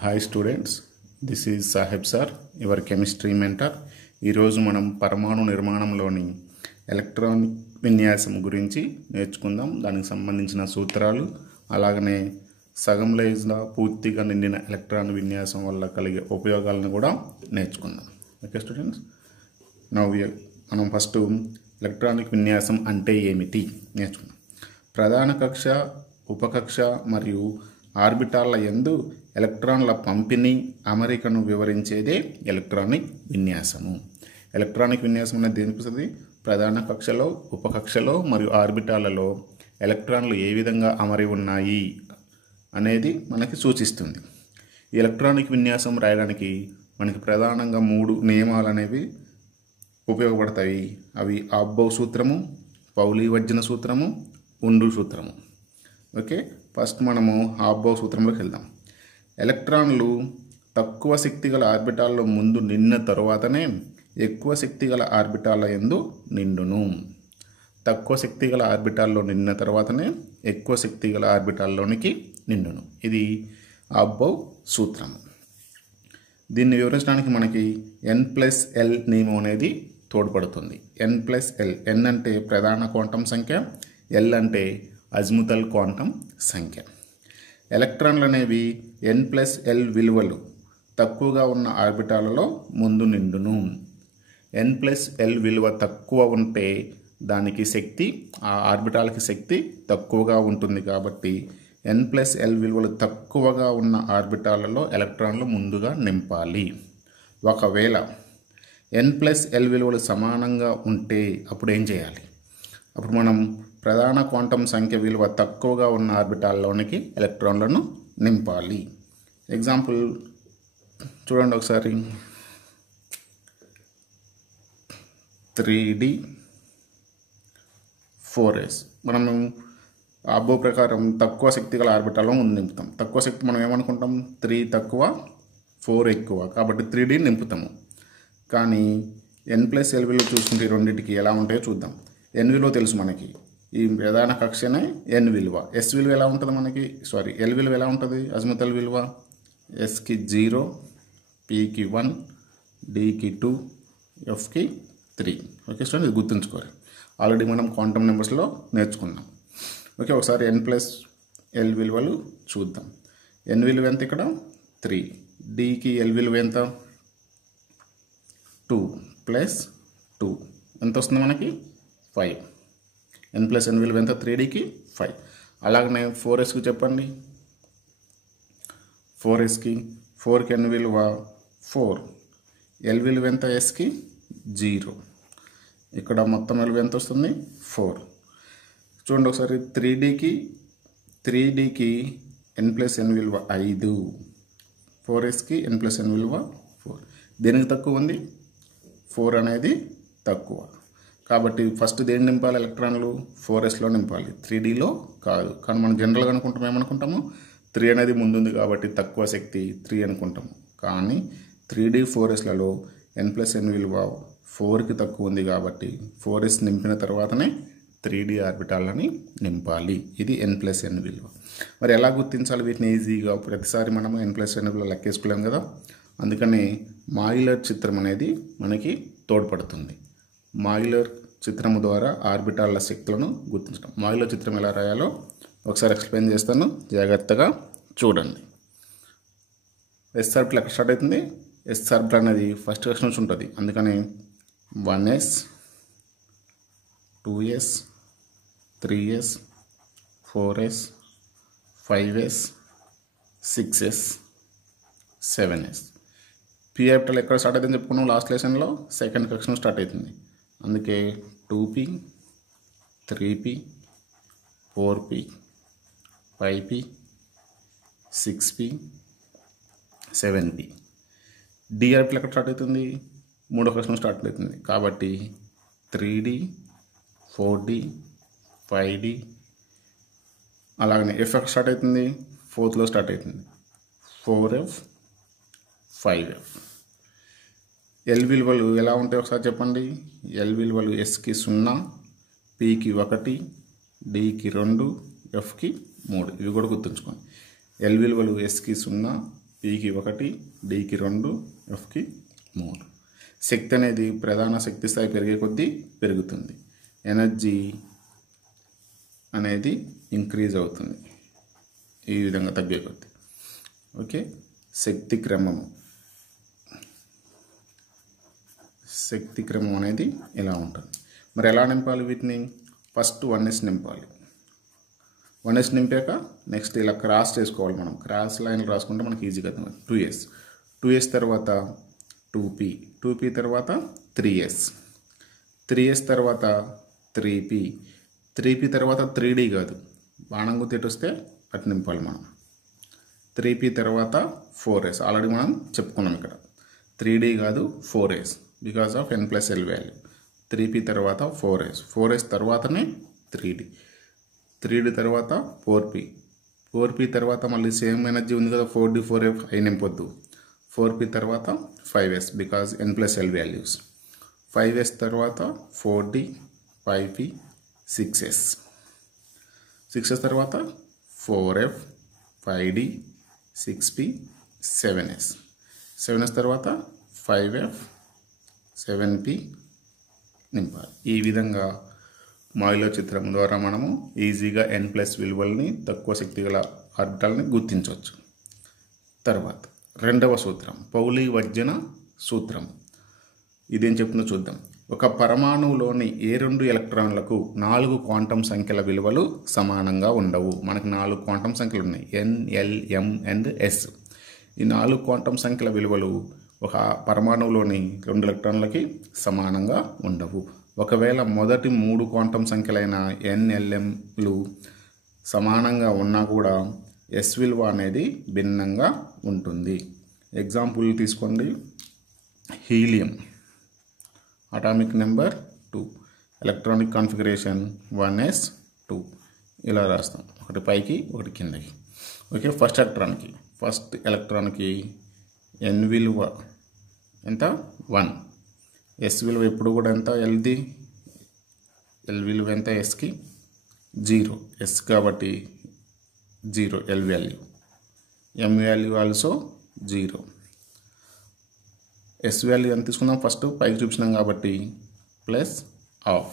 Hi students, this is Saheb sir, your chemistry mentor. ఈరోజు మనం పరమాణు నిర్మాణంలోని ఎలక్ట్రానిక్ విన్యాసం గురించి నేర్చుకుందాం. దానికి సంబంధించిన సూత్రాలు, అలాగనే సగంలో పూర్తిగా నిండిన ఎలక్ట్రాన్ విన్యాసం వల్ల కలిగే ఉపయోగాలను కూడా నేర్చుకుందాం. ఓకే స్టూడెంట్స్, మనం ఫస్ట్ ఎలక్ట్రానిక్ విన్యాసం అంటే ఏమిటి నేర్చుకుందాం. ప్రధాన కక్ష, ఉపకక్ష మరియు ఆర్బిటాల్ల యందు ఎలక్ట్రాన్ల పంపిణీ, అమరికను వివరించేదే ఎలక్ట్రానిక్ విన్యాసము. ఎలక్ట్రానిక్ విన్యాసం అనేది దేనిపిస్తుంది? ప్రధాన కక్షలో, ఉపకక్షలో మరియు ఆర్బిటాలలో ఎలక్ట్రాన్లు ఏ విధంగా అమరి ఉన్నాయి అనేది మనకి సూచిస్తుంది. ఈ ఎలక్ట్రానిక్ విన్యాసం రాయడానికి మనకి ప్రధానంగా 3 నియమాలు అనేవి ఉపయోగపడతాయి. అవి ఆబ్బౌ సూత్రము, పౌలీ వర్జన సూత్రము, ఉండు సూత్రము. ఓకే, ఫస్ట్ మనము ఆబ్బౌ సూత్రంలోకి వెళ్దాం. ఎలక్ట్రాన్లు తక్కువ శక్తి గల ఆర్బిటాల్లో ముందు నిండిన తరువాతనే ఎక్కువ శక్తి గల ఆర్బిటాల యందు నిండును. తక్కువ శక్తి గల ఆర్బిటాల్లో నిండిన తర్వాతనే ఎక్కువ శక్తి గల ఆర్బిటాల్లోనికి నిండును. ఇది ఆబ్బౌ సూత్రము. దీన్ని వివరించడానికి మనకి n+l నియమం అనేది తోడ్పడుతుంది. n+l, n అంటే ప్రధాన క్వాంటం సంఖ్య, l అంటే అజిముతల్ క్వాంటం సంఖ్య. ఎలక్ట్రాన్లు అనేవి n+l విలువలు తక్కువగా ఉన్న ఆర్బిటాలలో ముందు నిండును. n+l విలువ తక్కువ ఉంటే దానికి శక్తి, ఆ ఆర్బిటాలకి శక్తి తక్కువగా ఉంటుంది. కాబట్టి n+l విలువలు తక్కువగా ఉన్న ఆర్బిటాలలో ఎలక్ట్రాన్లు ముందుగా నింపాలి. ఒకవేళ n+l విలువలు సమానంగా ఉంటే అప్పుడు ఏం చేయాలి? అప్పుడు మనం ప్రధాన క్వాంటం సంఖ్య విలువ తక్కువగా ఉన్న ఆర్బిటాల్లోనికి ఎలక్ట్రాన్లను నింపాలి. ఎగ్జాంపుల్ చూడండి ఒకసారి. 3d 4s మనము ఆబ్బో ప్రకారం తక్కువ శక్తి గల ఆర్బిటాల్లో ముందు నింపుతాం. తక్కువ శక్తి మనం ఏమనుకుంటాం? 3 తక్కువ 4 ఎక్కువ, కాబట్టి 3d నింపుతాము. కానీ n+l విలువ చూసుకుంటే రెండింటికి ఎలా ఉంటాయో చూద్దాం. n విలువ తెలుసు మనకి, ఈ ప్రధాన కక్షనే n విలువ. s విలువ ఎలా ఉంటుంది మనకి? l విలువ ఎలా ఉంటుంది? అజిముతల్ విలువ sకి 0, pకి 1, dకి 2, fకి 3. ఓకే స్టూడెంట్, ఇది గుర్తుంచుకోవాలి. ఆల్రెడీ మనం క్వాంటమ్ నెంబర్స్లో నేర్చుకున్నాం. ఓకే, ఒకసారి n+l విలువలు చూద్దాం. n విలువ ఎంత? ఇక్కడ 3. dకి l విలువ ఎంత? 2 + 2 ఎంత వస్తుంది మనకి? 5. n+n విలువ ఎంత? 3dకి 5. అలాగనే 4sకి చెప్పండి. 4sకి 4కి n విలువ 4, l విలువ ఎంత? sకి 0. ఇక్కడ మొత్తం విలువ ఎంత వస్తుంది? 4. చూడండి ఒకసారి. 3dకి n+n విలువ 5, 4sకి n+n విలువ 4. దేనికి తక్కువ ఉంది? 4 అనేది తక్కువ. కాబట్టి ఫస్ట్ దేని నింపాలి? ఎలక్ట్రాన్లు 4sలో నింపాలి, 3dలో కాదు. కానీ మనం జనరల్గా అనుకుంటాం, ఏమనుకుంటాము? 3 అనేది ముందుంది కాబట్టి తక్కువ శక్తి 3 అనుకుంటాము. కానీ 3d 4sలలో n+n విలువ 4కి తక్కువ ఉంది కాబట్టి 4s నింపిన తర్వాతనే 3d ఆర్బిటాలని నింపాలి. ఇది n+n విలువ. మరి ఎలా గుర్తించాలి వీటిని? ఈజీగా ప్రతిసారి మనము n+n విలువ లెక్కేసుకోలేము కదా. అందుకని మాయిలర్ చిత్రం అనేది మనకి తోడ్పడుతుంది. మాయిలర్ చిత్రము ద్వారా ఆర్బిటాల శక్తులను గుర్తించడం. మాయిలర్ చిత్రం ఎలా రాయాలో ఒకసారి ఎక్స్ప్లెయిన్ చేస్తాను, జాగ్రత్తగా చూడండి. ఎస్ ఆర్బిటల్ ఎక్కడ స్టార్ట్ అవుతుంది? ఎస్ ఆర్బిటల్ అనేది ఫస్ట్ కక్ష నుంచి ఉంటుంది. అందుకని 1s 2s 3s 4s 5s 6s 7s. p orbital ఎక్కడ స్టార్ట్ అవుతుందని చెప్పుకున్నాం లాస్ట్ లెసన్లో? సెకండ్ కక్ష నుంచి స్టార్ట్ అవుతుంది. అందుకే 2p 3p 4p 5p 6p 7p. d orbital ఎక్కడ స్టార్ట్ అవుతుంది? మూడో కక్ష స్టార్ట్ అవుతుంది. కాబట్టి 3d 4d 5d. అలాగనే f ఎక్కడ స్టార్ట్ అవుతుంది? 4th స్టార్ట్ అవుతుంది. 4f 5f. l విలువలు ఎలా ఉంటాయి ఒకసారి చెప్పండి. l విలువలు sకి 0, pకి 1, dకి 2, fకి 3. ఇవి కూడా గుర్తుంచుకోండి. l విలువలు sకి 0, ఈకి 1, డికి 2, ఎఫ్కి 3. శక్తి అనేది ప్రధాన శక్తి స్థాయి పెరిగే కొద్దీ పెరుగుతుంది. ఎనర్జీ అనేది ఇంక్రీజ్ అవుతుంది ఈ విధంగా తగ్గే కొద్దీ. ఓకే, శక్తి క్రమం అనేది ఇలా ఉంటుంది. మరి ఎలా నింపాలి వీటిని? ఫస్ట్ 1s నింపాలి. 1s నింపాక నెక్స్ట్ ఇలా క్రాస్ చేసుకోవాలి. మనం క్రాస్ లైన్లు రాసుకుంటే మనకి ఈజీగా అర్థమవుతుంది. 2s తర్వాత 2p తర్వాత 3s తర్వాత 3p తర్వాత 3d కాదు, బాణం గుర్తు ఎటు వస్తే అటు నింపాలి మనం. 3p తర్వాత 4s ఆల్రెడీ మనం చెప్పుకున్నాం ఇక్కడ. 3d కాదు 4s because of n+l value. 3p తర్వాత 4s తర్వాతనే 3d తర్వాత 4p తర్వాత మళ్ళీ సేమ్ ఎనర్జీ ఉంది కదా, 4d 4f అయి నింపొద్దు. 4p తర్వాత 5s because n+l values. 5s తర్వాత 4d 5p 6s తర్వాత 4f 5d 6p 7s తర్వాత 5f 7p నింపాలి. ఈ విధంగా మాయిలో చిత్రం ద్వారా మనము ఈజీగా n+ విలువల్ని, తక్కువ శక్తి గల ఆర్బిటాల్ని గుర్తించవచ్చు. తర్వాత రెండవ సూత్రం పౌలి వర్జన సూత్రం. ఇదేం చెప్తుందో చూద్దాం. ఒక పరమాణువులోని ఏ 2 ఎలక్ట్రాన్లకు 4 క్వాంటం సంఖ్యల విలువలు సమానంగా ఉండవు. మనకు 4 క్వాంటం సంఖ్యలు ఉన్నాయి, n, l, m and s. ఈ 4 క్వాంటం సంఖ్యల విలువలు ఒక పరమాణువులోని 2 ఎలక్ట్రాన్లకి సమానంగా ఉండవు. ఒకవేళ మొదటి 3 క్వాంటం సంఖ్యలైన n, l, mలు సమానంగా ఉన్నా కూడా s విలువ అనేది భిన్నంగా ఉంటుంది. ఎగ్జాంపుల్ తీసుకోండి. Helium atomic number 2, electronic configuration 1s2 ఇలా రాస్తాం, ఒకటి పైకి ఒకటి కిందకి. ఓకే, ఫస్ట్ ఎలక్ట్రాన్కి n విలువ ఎంత? 1. s విలువ ఎప్పుడు కూడా ఎంత? l విలువ ఎంత? sకి 0, s కాబట్టి 0 l value. m value also 0. s value ఎంత తీసుకుందాం? ఫస్ట్ పైకి చూపించినాం కాబట్టి +12.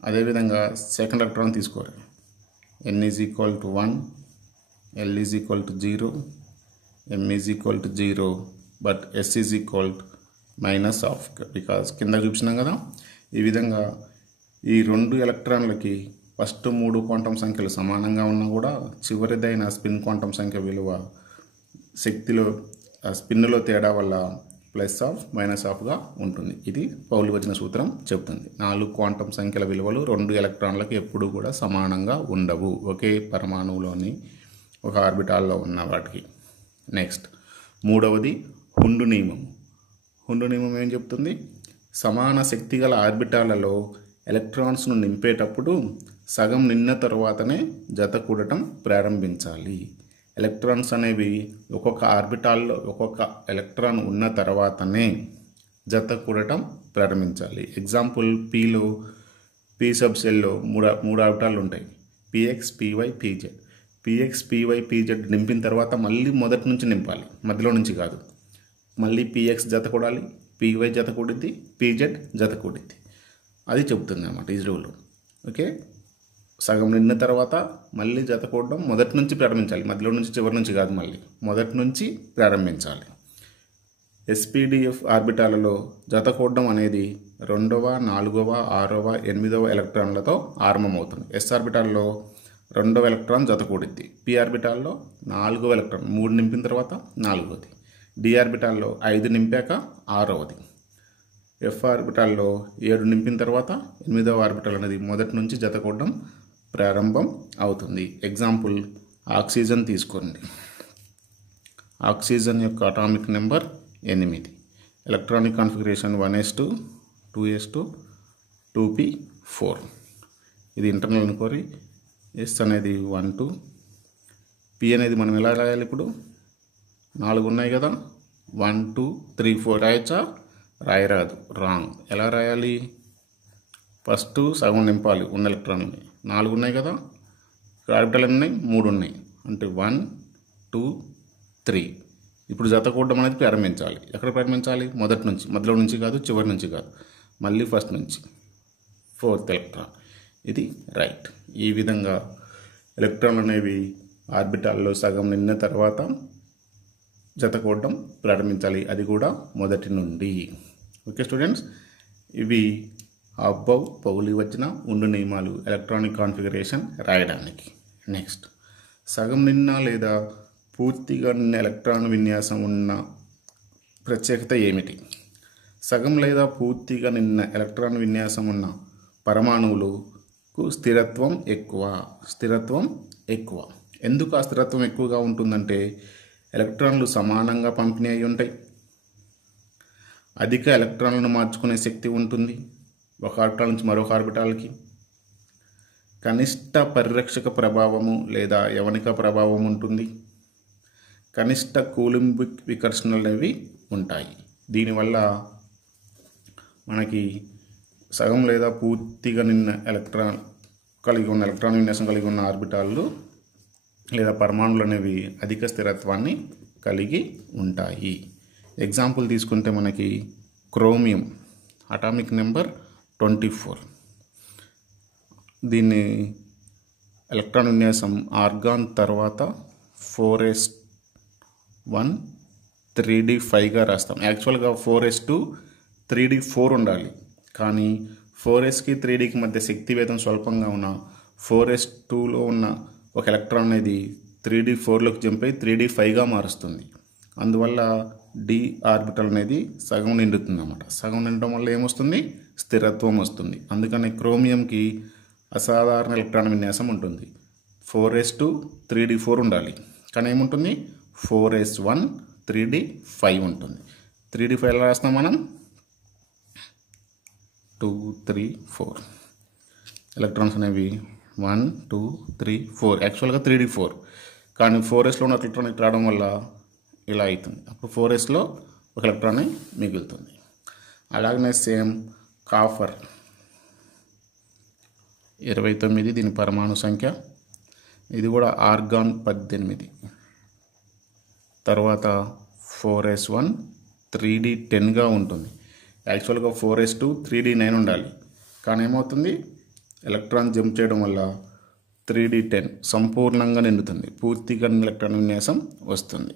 అదేవిధంగా సెకండ్ ఎలక్ట్రాన్ తీసుకోవాలి. n = 1, l = 0, m = 0, but s -12 because కింద చూపించినాం కదా. ఈ విధంగా ఈ 2 ఎలక్ట్రాన్లకి ఫస్ట్ 3 క్వాంటం సంఖ్యలు సమానంగా ఉన్నా కూడా చివరిదైన స్పిన్ క్వాంటం సంఖ్య విలువ శక్తిలో స్పిన్లో తేడా వల్ల +/-గా ఉంటుంది. ఇది పౌలి వర్జన సూత్రం చెబుతుంది. 4 క్వాంటం సంఖ్యల విలువలు 2 ఎలక్ట్రాన్లకు ఎప్పుడు కూడా సమానంగా ఉండవు, ఒకే పరమాణువులోని ఒక ఆర్బిటాల్లో ఉన్న వాటికి. నెక్స్ట్ మూడవది హుండు నియమం. హుండు నియమం ఏం చెప్తుంది? సమాన శక్తి గల ఆర్బిటాలలో ఎలక్ట్రాన్స్ను నింపేటప్పుడు సగం నిన్న తర్వాతనే జత కూడటం ప్రారంభించాలి. ఎలక్ట్రాన్స్ అనేవి ఒక్కొక్క ఆర్బిటాల్లో ఒక్కొక్క ఎలక్ట్రాన్ ఉన్న తర్వాతనే జత కూడటం ప్రారంభించాలి. ఎగ్జాంపుల్ పీలో పీ సబ్ సెల్లో 3 ఆర్బిటాలు ఉంటాయి, px, py, pz. px, py, pz నింపిన తర్వాత మళ్ళీ మొదటి నుంచి నింపాలి, మధ్యలో నుంచి కాదు. మళ్ళీ px జత కూడాలి, py జత కూడిద్ది, pz జత కూడిద్ది. అది చెప్తుంది అన్నమాట ఈ రూల్. ఓకే, సగం నిన్న తర్వాత మళ్ళీ జత కూడడం మొదటి నుంచి ప్రారంభించాలి, మధ్యలో నుంచి చివరి నుంచి కాదు, మళ్ళీ మొదటి నుంచి ప్రారంభించాలి. spdf ఆర్బిటాలలో జత కూడడం అనేది 2వ, 4వ, 6వ, 8వ ఎలక్ట్రాన్లతో ఆరంభమవుతుంది. s ఆర్బిటాల్లో 2వ ఎలక్ట్రాన్ జత కూడిద్ది, p ఆర్బిటాల్లో 4వ ఎలక్ట్రాన్ 3 నింపిన తర్వాత 4వది, d ఆర్బిటాల్లో 5 నింపాక 6వది, f ఆర్బిటాల్లో 7 నింపిన తర్వాత 8వ ఆర్బిటాల్ అనేది మొదటి నుంచి జత కూడడం ప్రారంభం అవుతుంది. ఎగ్జాంపుల్ ఆక్సిజన్ తీసుకోండి. ఆక్సిజన్ యొక్క atomic number 8, electronic configuration 1s2, 2s2, 2p4. ఇది ఇంటర్నల్ అనుకోరి. s అనేది 1, 2, p అనేది మనం ఎలా రాయాలి? ఇప్పుడు 4 ఉన్నాయి కదా, 1, 2, 3, 4 రాయచ్చా? రాయరాదు, రాంగ్. ఎలా రాయాలి? ఫస్ట్ సగం నింపాలి ఉన్న ఎలక్ట్రాన్ని. 4 ఉన్నాయి కదా, ఇక్కడ ఆర్బిటాల్ ఎన్ని ఉన్నాయి? 3 ఉన్నాయి. అంటే 1, 2, 3. ఇప్పుడు జత కూడడం అనేది ప్రారంభించాలి. ఎక్కడ ప్రారంభించాలి? మొదటి నుంచి, మధ్యలో నుంచి కాదు, చివరి నుంచి కాదు, మళ్ళీ ఫస్ట్ నుంచి. 4th ఎలక్ట్రాన్, ఇది రైట్. ఈ విధంగా ఎలక్ట్రాన్లు అనేవి ఆర్బిటాల్లో సగం నిన్న తర్వాత జత కూడడం ప్రారంభించాలి, అది కూడా మొదటి నుండి. ఓకే స్టూడెంట్స్, ఇవి అబ్బవ్ పౌలి వచ్చిన ఉండు నియమాలు ఎలక్ట్రానిక్ కాన్ఫిగరేషన్ రాయడానికి. నెక్స్ట్, సగం నిన్న లేదా పూర్తిగా నిన్న ఎలక్ట్రాన్ విన్యాసం ఉన్న ప్రత్యేకత ఏమిటి? సగం లేదా పూర్తిగా నిన్న ఎలక్ట్రాన్ విన్యాసం ఉన్న పరమాణువులకు స్థిరత్వం ఎక్కువ. ఎందుకు ఆ స్థిరత్వం ఎక్కువగా ఉంటుందంటే ఎలక్ట్రాన్లు సమానంగా పంపిణీ అయి ఉంటాయి, అధిక ఎలక్ట్రాన్లను మార్చుకునే శక్తి ఉంటుంది ఒక ఆర్బిటాల్ నుంచి మరొక ఆర్బిటాల్కి, కనిష్ట పరిరక్షక ప్రభావము లేదా యవనిక ప్రభావం ఉంటుంది, కనిష్ట కూలింబిక్ వికర్షణలు అనేవి ఉంటాయి. దీనివల్ల మనకి సగం లేదా పూర్తిగా నిన్న ఎలక్ట్రాన్ విన్యాసం కలిగి ఉన్న ఆర్బిటాళ్ళు లేదా పరమాణువులు అనేవి అధిక స్థిరత్వాన్ని కలిగి ఉంటాయి. ఎగ్జాంపుల్ తీసుకుంటే మనకి క్రోమియం అటామిక్ నెంబర్ 24, దీన్ని ఎలక్ట్రాన్ విన్యాసం ఆర్గాన్ తర్వాత 4s1 3d5గా రాస్తాం. యాక్చువల్గా 4s2 3d4 ఉండాలి, కానీ 4sకి 3dకి మధ్య శక్తి భేదం స్వల్పంగా ఉన్న 4s2లో ఉన్న ఒక ఎలక్ట్రాన్ అనేది 3d4లోకి జంప్ అయి 3d5గా మారుస్తుంది. అందువల్ల డి ఆర్బిటల్ అనేది సగం నిండుతుంది అన్నమాట. సగం నిండడం వల్ల ఏమొస్తుంది? స్థిరత్వం వస్తుంది. అందుకని క్రోమియంకి అసాధారణ ఎలక్ట్రాన్ విన్యాసం ఉంటుంది. 4s2 3d4 ఉండాలి, కానీ ఏముంటుంది? 4s1 3d5 ఉంటుంది. 3d5 ఎలా రాస్తాం మనం? 2 3 4 ఎలక్ట్రాన్స్ అనేవి 1 2 3 4, యాక్చువల్గా 3d4, కానీ 4sలో ఉన్న ఎలక్ట్రాన్ ఇటు రావడం వల్ల ఇలా అవుతుంది. అప్పుడు 4sలో ఒక ఎలక్ట్రాన్ మిగులుతుంది. అలాగనే సేమ్ కాఫర్ 29, దీని పరమాణు సంఖ్య, ఇది కూడా ఆర్గాన్ 18, తర్వాత 4s1 3d10గా ఉంటుంది. యాక్చువల్గా 4s2 3d9 ఉండాలి, కానీ ఏమవుతుంది? ఎలక్ట్రాన్ జంప్ చేయడం వల్ల 3d10 సంపూర్ణంగా నిండుతుంది, పూర్తిగా ఎలక్ట్రాన్ విన్యాసం వస్తుంది.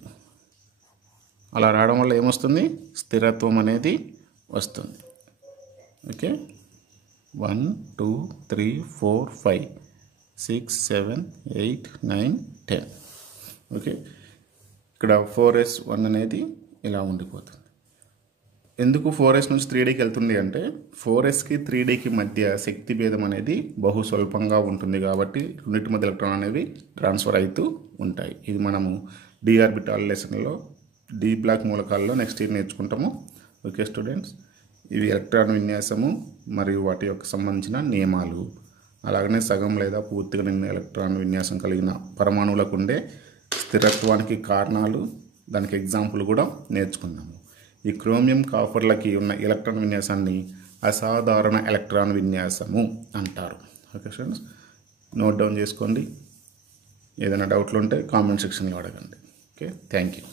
అలా రావడం వల్ల ఏమొస్తుంది? స్థిరత్వం అనేది వస్తుంది. ఓకే, 1 2 3 4 5 6 7 8 9 10. ఓకే, ఇక్కడ 4s1 అనేది ఇలా ఉండిపోతుంది. ఎందుకు 4s నుంచి 3dకి వెళ్తుంది అంటే 4sకి 3dకి మధ్య శక్తి భేదం అనేది బహు స్వల్పంగా ఉంటుంది, కాబట్టి రెండింటి మధ్య ఎలక్ట్రాన్ అనేవి ట్రాన్స్ఫర్ అవుతూ ఉంటాయి. ఇది మనము డి ఆర్బిటాల్ లెసన్లో డి బ్లాక్ మూలకాల్లో నెక్స్ట్ ఇయర్ నేర్చుకుంటాము. ఓకే స్టూడెంట్స్, ఇవి ఎలక్ట్రాన్ విన్యాసము మరియు వాటి యొక్క సంబంధించిన నియమాలు. అలాగనే సగం లేదా పూర్తిగా నిన్న ఎలక్ట్రాన్ విన్యాసం కలిగిన పరమాణువులకు ఉండే స్థిరత్వానికి కారణాలు, దానికి ఎగ్జాంపుల్ కూడా నేర్చుకున్నాము. ఈ క్రోమియం కాపర్లకి ఉన్న ఎలక్ట్రాన్ విన్యాసాన్ని అసాధారణ ఎలక్ట్రాన్ విన్యాసము అంటారు. ఓకే స్టూడెంట్స్, నోట్ డౌన్ చేసుకోండి. ఏదైనా డౌట్లు ఉంటే కామెంట్ సెక్షన్లో అడగండి. Okay, thank you.